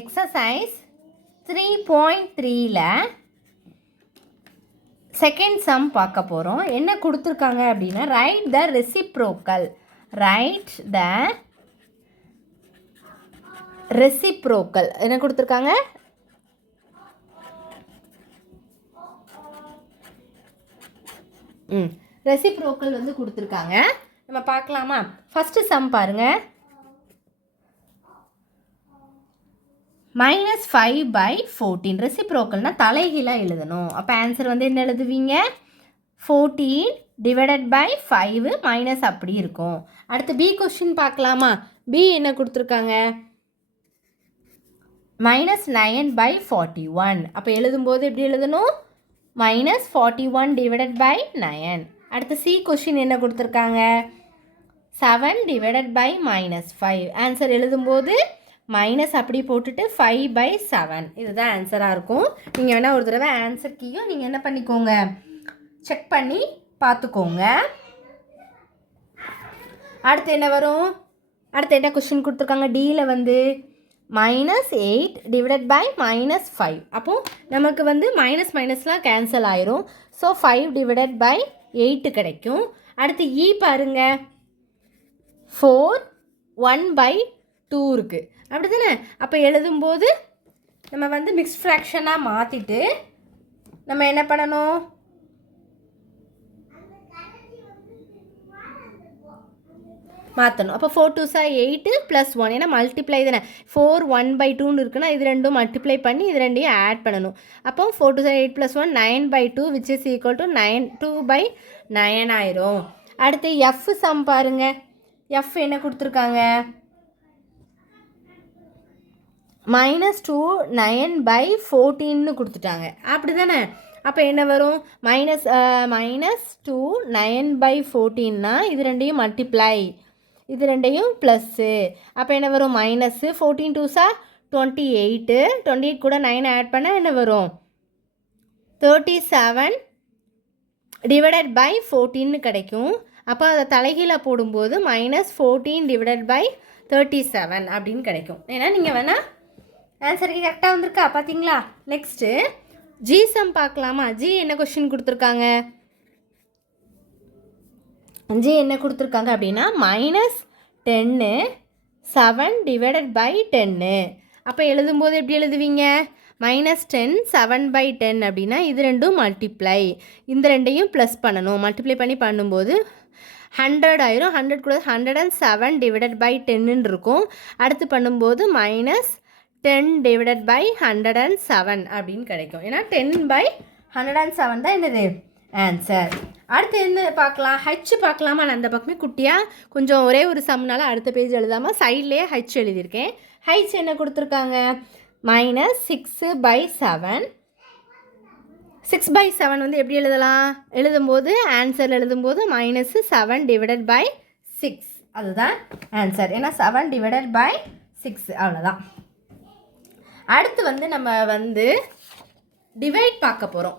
Exercise 3.3ல second sum பார்க்க போகிறோம். என்ன கொடுத்துருக்காங்க அப்படின்னா, ரைட் த ரெசிப்ரோக்கல் என்ன கொடுத்துருக்காங்க, ரெசிப்ரோக்கல் வந்து கொடுத்துருக்காங்க. நம்ம பார்க்கலாமா? ஃபஸ்ட்டு சம் பாருங்கள். -5/14 ரெசிப்ரோக்கல்னால் தலைகீழாக எழுதணும். அப்போ ஆன்சர் வந்து என்ன எழுதுவீங்க? 14 டிவைடட் பை 5 மைனஸ் அப்படி இருக்கும். அடுத்து பி கொஸ்டின் பார்க்கலாமா? பி என்ன கொடுத்துருக்காங்க? -9/41. அப்போ எழுதும்போது எப்படி எழுதணும்? -41 டிவைடட் பை 9. அடுத்து சி கொஸ்டின் என்ன கொடுத்துருக்காங்க? 7 டிவைடட் பை -5. ஆன்சர் எழுதும்போது மைனஸ் அப்படி போட்டுட்டு 5/7. இதுதான் ஆன்சராக இருக்கும். நீங்கள் வேணால் ஒரு தடவை ஆன்சர் கீயும் நீங்கள் என்ன பண்ணிக்கோங்க, செக் பண்ணி பார்த்துக்கோங்க. அடுத்து என்ன வரும்? அடுத்து என்ன கொஸ்டின் கொடுத்துருக்காங்க? டியில் வந்து -8 டிவைடட் பை -5. அப்போது நமக்கு வந்து மைனஸ்லாம் கேன்சல் ஆயிரும். ஸோ 5 டிவைடட் பை 8 கிடைக்கும். அடுத்து இ பாருங்க, 4 1/2 இருக்குது. அப்படி தானே? அப்போ எழுதும்போது நம்ம வந்து மிக்ஸ் ஃப்ராக்ஷனாக மாற்றிட்டு நம்ம என்ன பண்ணணும்? மாற்றணும். அப்போ 4 2s 8 + 1. ஏன்னா மல்டிப்ளை தானே. 4 1/2 இருக்குன்னா இது ரெண்டும் மல்டிப்ளை பண்ணி இது ரெண்டையும் ஆட் பண்ணணும். அப்போ 4 2s 8 + 1 9/2 which is equal to 2/9 ஆயிரும். அடுத்து எஃப் சம் பாருங்க. எஃப் என்ன கொடுத்துருக்காங்க? -2 9/14 கொடுத்துட்டாங்க. அப்படி தானே? அப்போ என்ன வரும்? -2 9/14னா இது ரெண்டையும் மல்டிப்ளை, இது ரெண்டையும் ப்ளஸ்ஸு. அப்போ என்ன வரும்? -14 2s 28. 28 கூட 9 ஆட் பண்ணால் என்ன வரும்? 37 டிவைடட் பை 14 கிடைக்கும். அப்போ அதை தலைகீழாக போடும்போது -14 டிவைடட் பை 37 அப்படின்னு கிடைக்கும். ஏன்னா நீங்கள் வேணால் ஆன்சருக்கு கரெக்டாக வந்திருக்கா பார்த்தீங்களா? நெக்ஸ்ட்டு ஜி சம் பார்க்கலாமா? ஜி என்ன கொஸ்டின் கொடுத்துருக்காங்க? ஜி என்ன கொடுத்துருக்காங்க அப்படின்னா -10 7 டிவைடட் பை 10. அப்போ எழுதும்போது எப்படி எழுதுவீங்க? -10 7/10 அப்படின்னா இது ரெண்டும் மல்டிப்ளை, இந்த ரெண்டையும் ப்ளஸ் பண்ணணும். மல்டிப்ளை பண்ணி பண்ணும்போது 100 ஆயிரும். 100 கூட 107 டிவைடட் பை 10 இருக்கும். அடுத்து பண்ணும்போது -10 டிவைடட் பை 107 அப்படின்னு கிடைக்கும். ஏன்னா 10/107 தான் என்னது ஆன்சர். அடுத்து என்ன பார்க்கலாம்? ஹச் பார்க்கலாமா? நான் அந்த பக்கமே குட்டியாக கொஞ்சம் ஒரே ஒரு சம்னால அடுத்த பேஜ் எழுதாமல் சைட்லேயே ஹச் எழுதியிருக்கேன். ஹச் என்ன கொடுத்துருக்காங்க? -6/7. 6/7 வந்து எப்படி எழுதலாம்? எழுதும்போது ஆன்சர் எழுதும்போது -7 டிவைடட் பை 6. அதுதான் ஆன்சர். ஏன்னா 7 டிவைடட் பை 6 அவ்வளோதான். அடுத்து வந்து நம்ம வந்து டிவைட் பார்க்க போகிறோம்.